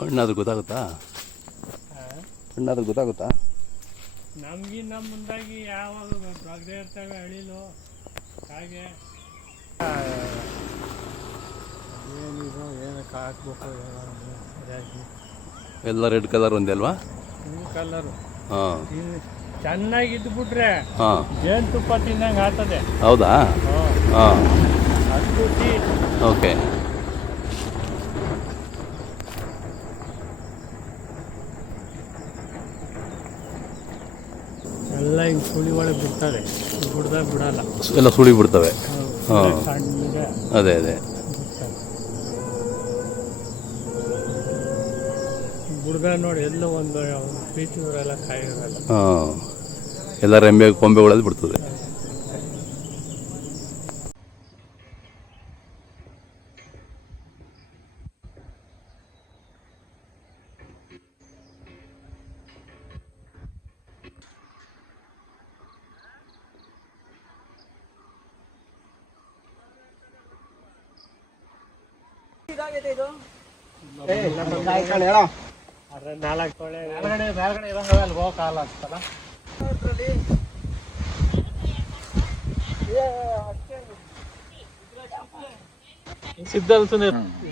ಹಣ್ಣಾದ್ರೆ ಗೊತ್ತಾಗುತ್ತಾ? ಅಣ್ಣಾದ್ರು ಗೊತ್ತಾಗುತ್ತಾ? ನಮ್ಗಿನ್ನ ಮುಂದಾಗಿ ಯಾವಾಗ ಬಗ್ದೇ ಇರ್ತವೆ ಅಳಿಲು ಹಾಗೆ. ಏನಿದು ಏನಕ್ಕೆ ಹಾಕ್ಬೇಕು ಎಲ್ಲ ರೆಡ್ ಕಲರ್ ಒಂದೇ ಅಲ್ವಾ? ಈ ಕಲರು. ಹಾಂ. ಚೆನ್ನಾಗಿ ಇದ್ಬಿಟ್ರೆ ಹಾಂ. ಜೇನುತುಪ್ಪ ತಿನ್ನಂಗೆ ಆಗ್ತದೆ. ಹೌದಾ? ಹಾಂ. ಅದು ಓಕೆ ಎಲ್ಲ ಹಿಂಗೆ ಸುಳಿ ಒಳಗೆ ಬಿಡ್ತವೆ ಬಿಡ್ದಾಗ ಬಿಡಲ್ಲ. ಎಲ್ಲ ಸುಳಿ ಬಿಡ್ತವೆ. ಹಾ. ಸಣ್ಣಗೆ ಅದೇ ಅದೇ. ಬಿಡ್ತವೆ ನೋಡಿ ಎಲ್ಲ ಒಂದು ಇರಲ್ಲ ಕಾಯಿ ಇರಲ್ಲ ಹಾಂ. ಎಲ್ಲ ರೆಂಬೆ ಕೊಂಬೆಗಳಲ್ಲಿ ಬಿಡ್ತದೆ. ಅದ್ರ ನಾಲ್ಕು ತೊಳೆ ಮೇಲ್ಗಡೆ ಮೇಲ್ಗಡೆ ಇರಂಗವೆ ಅಲ್ಲಿ ಹೋಗಕ್ಕಾಗಲ್ಲ ಅಂತಲ್ಲ ಸಿದ್ಧಾಂತನೇ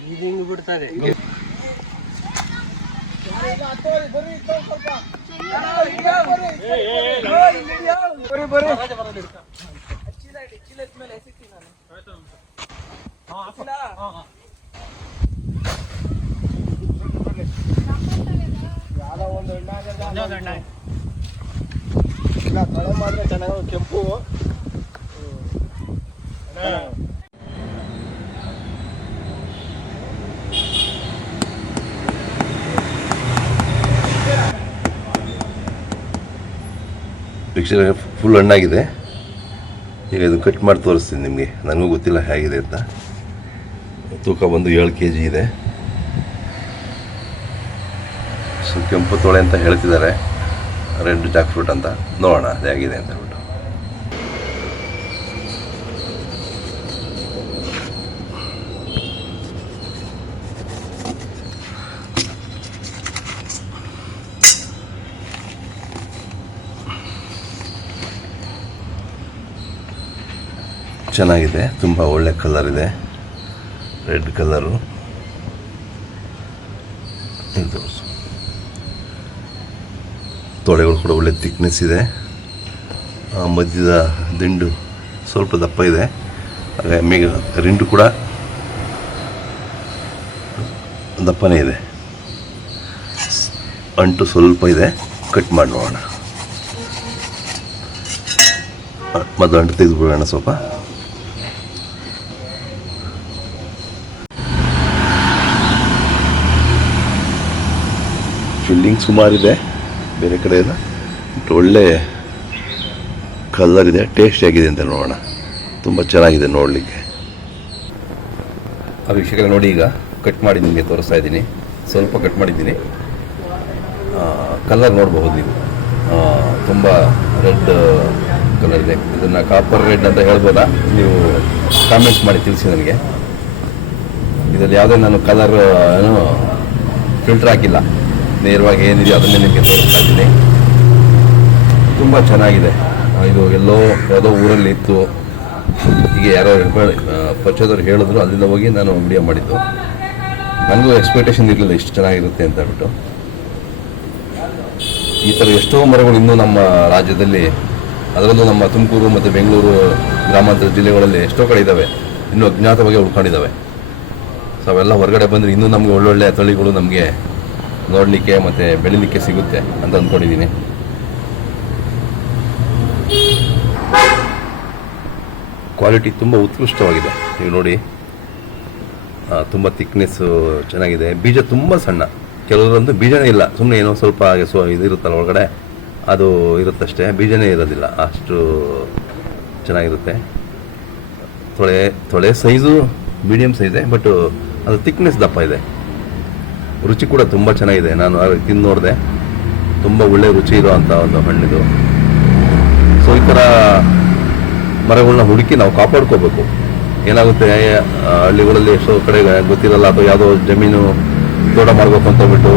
ಇದು ಹಿಂಗ್ ಬಿಡ್ತದೆ ಕೆಂಪು. ಪಿಕ್ಚರ್ ಫುಲ್ ಹಣ್ಣಾಗಿದೆ. ಈಗ ಇದು ಕಟ್ ಮಾಡಿ ತೋರಿಸ್ತೀನಿ ನಿಮಗೆ. ನನಗೂ ಗೊತ್ತಿಲ್ಲ ಹೇಗಿದೆ ಅಂತ. ತೂಕ ಬಂದು ಏಳು ಕೆ ಜಿ ಇದೆ. ಸೊ, ಕೆಂಪು ತೊಳೆ ಅಂತ ಹೇಳ್ತಿದ್ದಾರೆ. ರೆಡ್ ಜಾಕ್ ಫ್ರೂಟ್ ಅಂತ. ನೋಡೋಣ ಹೇಗಿದೆ ಅಂತ ಹೇಳ್ಬಿಟ್ಟು. ಚೆನ್ನಾಗಿದೆ, ತುಂಬ ಒಳ್ಳೆ ಕಲರ್ ಇದೆ. ರೆಡ್ ಕಲರು ಇದು ತೊಳೆಗಳು ಕೂಡ ಒಳ್ಳೆ ತಿಕ್ನೆಸ್ ಇದೆ. ಮಧ್ಯದ ದಿಂಡು ಸ್ವಲ್ಪ ದಪ್ಪ ಇದೆ. ಹಾಗೆ ಮೇಗ ರಿಂಡು ಕೂಡ ದಪ್ಪನೇ ಇದೆ. ಅಂಟು ಸ್ವಲ್ಪ ಇದೆ. ಕಟ್ ಮಾಡಿ ನೋಡೋಣ. ಮತ್ತು ಅಂಟು ತೆಗೆದುಬಿಡೋಣ ಸ್ವಲ್ಪ. ಫಿಲ್ಲಿಂಗ್ ಸುಮಾರಿದೆ ಬೇರೆ ಕಡೆ ಎಲ್ಲ ಒಳ್ಳೆ ಕಲರ್ ಇದೆ ಟೇಸ್ಟ್ ಆಗಿದೆ ಅಂತ ನೋಡೋಣ. ತುಂಬ ಚೆನ್ನಾಗಿದೆ ನೋಡಲಿಕ್ಕೆ. ಆ ನೋಡಿ ಈಗ ಕಟ್ ಮಾಡಿ ನಿಮಗೆ ತೋರಿಸ್ತಾ ಇದ್ದೀನಿ. ಸ್ವಲ್ಪ ಕಟ್ ಮಾಡಿದ್ದೀನಿ. ಕಲರ್ ನೋಡಬಹುದು ನೀವು. ತುಂಬ ರೆಡ್ ಕಲರ್ ಇದೆ. ಇದನ್ನು ಕಾಪರ್ ರೆಡ್ ಅಂತ ಹೇಳ್ಬೋದಾ? ನೀವು ಕಾಮೆಂಟ್ಸ್ ಮಾಡಿ ತಿಳಿಸಿ ನನಗೆ ಇದರಲ್ಲಿ ಯಾವುದೇ ನಾನು ಕಲರ್ ಏನು ಫಿಲ್ಟರ್ ಹಾಕಿಲ್ಲ. ನೇರವಾಗಿ ಏನಿದೆ ಅದನ್ನೇ ನಿಮಗೆ ತೋರಿಸ್ತಾ ಇದ್ದೀನಿ. ತುಂಬ ಚೆನ್ನಾಗಿದೆ. ಇದು ಎಲ್ಲೋ ಯಾವುದೋ ಊರಲ್ಲಿ ಇತ್ತು. ಹೀಗೆ ಯಾರೋ ಪರಿಚಯದವ್ರು ಹೇಳಿದ್ರು ಅಲ್ಲಿಂದ ಹೋಗಿ ನಾನು ವಿಡಿಯೋ ಮಾಡಿದ್ದು. ನನಗೂ ಎಕ್ಸ್ಪೆಕ್ಟೇಷನ್ ಇರಲಿಲ್ಲ ಇಷ್ಟು ಚೆನ್ನಾಗಿರುತ್ತೆ ಅಂತ ಹೇಳ್ಬಿಟ್ಟು. ಈ ಥರ ಎಷ್ಟೋ ಮರಗಳು ಇನ್ನೂ ನಮ್ಮ ರಾಜ್ಯದಲ್ಲಿ ಅದರಲ್ಲೂ ನಮ್ಮ ತುಮಕೂರು ಮತ್ತು ಬೆಂಗಳೂರು ಗ್ರಾಮಾಂತರ ಜಿಲ್ಲೆಗಳಲ್ಲಿ ಎಷ್ಟೋ ಕಡೆ ಇದ್ದಾವೆ ಇನ್ನೂ ಅಜ್ಞಾತವಾಗಿ ಉಳ್ಕೊಂಡಿದ್ದಾವೆ ಸೊ ಅವೆಲ್ಲ ಹೊರಗಡೆ ಬಂದರೆ ಇನ್ನೂ ನಮಗೆ ಒಳ್ಳೊಳ್ಳೆ ತಳಿಗಳು ನಮಗೆ ನೋಡಲಿಕ್ಕೆ ಮತ್ತು ಬೆಳಿಲಿಕ್ಕೆ ಸಿಗುತ್ತೆ ಅಂತ ಅಂದ್ಕೊಂಡಿದ್ದೀನಿ ಕ್ವಾಲಿಟಿ ತುಂಬ ಉತ್ಕೃಷ್ಟವಾಗಿದೆ. ನೀವು ನೋಡಿ ತುಂಬ ತಿಕ್ನೆಸ್ಸು ಚೆನ್ನಾಗಿದೆ. ಬೀಜ ತುಂಬ ಸಣ್ಣ. ಕೆಲವರಂತೂ ಬೀಜನೇ ಇಲ್ಲ. ಸುಮ್ಮನೆ ಏನೋ ಸ್ವಲ್ಪ ಸೊ ಇದು ಇರುತ್ತಲ್ಲ ಒಳಗಡೆ, ಅದು ಇರುತ್ತಷ್ಟೇ. ಬೀಜನೇ ಇರೋದಿಲ್ಲ. ಅಷ್ಟು ಚೆನ್ನಾಗಿರುತ್ತೆ. ತೊಳೆ ತೊಳೆ ಸೈಜು ಮೀಡಿಯಮ್ ಸೈಜೇ ಬಟ್ ಅದು ತಿಕ್ನೆಸ್ ದಪ್ಪ ಇದೆ. ರುಚಿ ಕೂಡ ತುಂಬ ಚೆನ್ನಾಗಿದೆ. ನಾನು ತಿಂದು ನೋಡಿದೆ. ತುಂಬ ಒಳ್ಳೆ ರುಚಿ ಇರೋವಂಥ ಒಂದು ಹಣ್ಣಿದು. ಸೊ ಈ ಥರ ಮರಗಳನ್ನ ಹುಡುಕಿ ನಾವು ಕಾಪಾಡ್ಕೋಬೇಕು. ಏನಾಗುತ್ತೆ ಹಳ್ಳಿಗಳಲ್ಲಿ ಎಷ್ಟೋ ಕಡೆ ಗೊತ್ತಿರಲ್ಲ, ಅಥವಾ ಯಾವುದೋ ಜಮೀನು ತೋಟ ಮಾಡಬೇಕು ಅಂತ ಬಿಟ್ಟು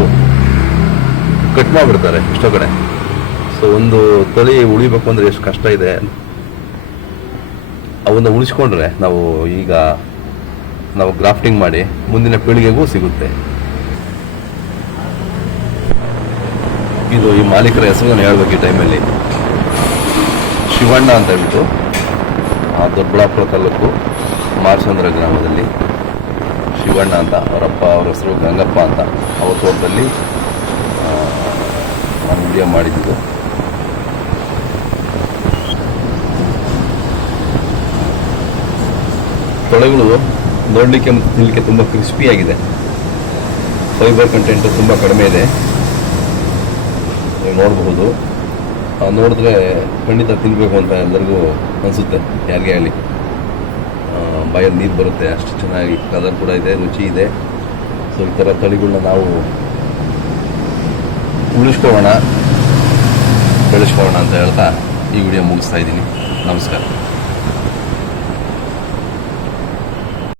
ಕಟ್ ಮಾಡಿಬಿಡ್ತಾರೆ ಎಷ್ಟೋ ಕಡೆ. ಸೊ ಒಂದು ತಳಿ ಉಳಿಬೇಕು ಅಂದರೆ ಎಷ್ಟು ಕಷ್ಟ ಇದೆ. ಅವನ್ನ ಉಳಿಸ್ಕೊಂಡ್ರೆ ನಾವು ಈಗ ನಾವು ಗ್ರಾಫ್ಟಿಂಗ್ ಮಾಡಿ ಮುಂದಿನ ಪೀಳಿಗೆಗೂ ಸಿಗುತ್ತೆ. ಇದು ಈ ಮಾಲೀಕರ ಹೆಸರು ನಾನು ಈ ಟೈಮಲ್ಲಿ. ಶಿವಣ್ಣ ಅಂತ ಹೇಳ್ಬಿಟ್ಟು, ಆ ದೊಡ್ಡಬಳ್ಳಾಪುರ ತಾಲೂಕು ಮಾರ್ಚಂದ್ರ ಗ್ರಾಮದಲ್ಲಿ ಶಿವಣ್ಣ ಅಂತ, ಅವರಪ್ಪ ಅವರ ಹೆಸರು ಗಂಗಪ್ಪ ಅಂತ, ಅವ್ರ ತೋಟದಲ್ಲಿ ನಾನು ವಿಡಿಯೋ ಮಾಡಿದ್ದು. ತೊಳೆಗಳು ನೋಡಲಿಕ್ಕೆ ಮತ್ತು ತಿನ್ನಲಿಕ್ಕೆ ತುಂಬ ಕ್ರಿಸ್ಪಿಯಾಗಿದೆ ಫೈಬರ್ ಕಂಟೆಂಟು ತುಂಬ ಕಡಿಮೆ ಇದೆ. ನೀವು ನೋಡಬಹುದು. ನೋಡಿದ್ರೆ ಖಂಡಿತ ತಿನ್ನಬೇಕು ಅಂತ ಎಲ್ಲರಿಗೂ ಅನಿಸುತ್ತೆ, ಯಾರಿಗೆ ಆಗಲಿ. ಬಾಯಲ್ಲಿ ನೀರು ಬರುತ್ತೆ, ಅಷ್ಟು ಚೆನ್ನಾಗಿ ಕಲರ್ ಕೂಡ ಇದೆ, ರುಚಿ ಇದೆ. ಸೊ ಈ ಥರ ತಳಿಗಳನ್ನ ನಾವು ಉಳಿಸ್ಕೊಳ್ಳೋಣ, ಬೆಳೆಸ್ಕೊಳ್ಳೋಣ ಅಂತ ಹೇಳ್ತಾ ಈ ವಿಡಿಯೋ ಮುಗಿಸ್ತಾ ಇದ್ದೀನಿ. ನಮಸ್ಕಾರ.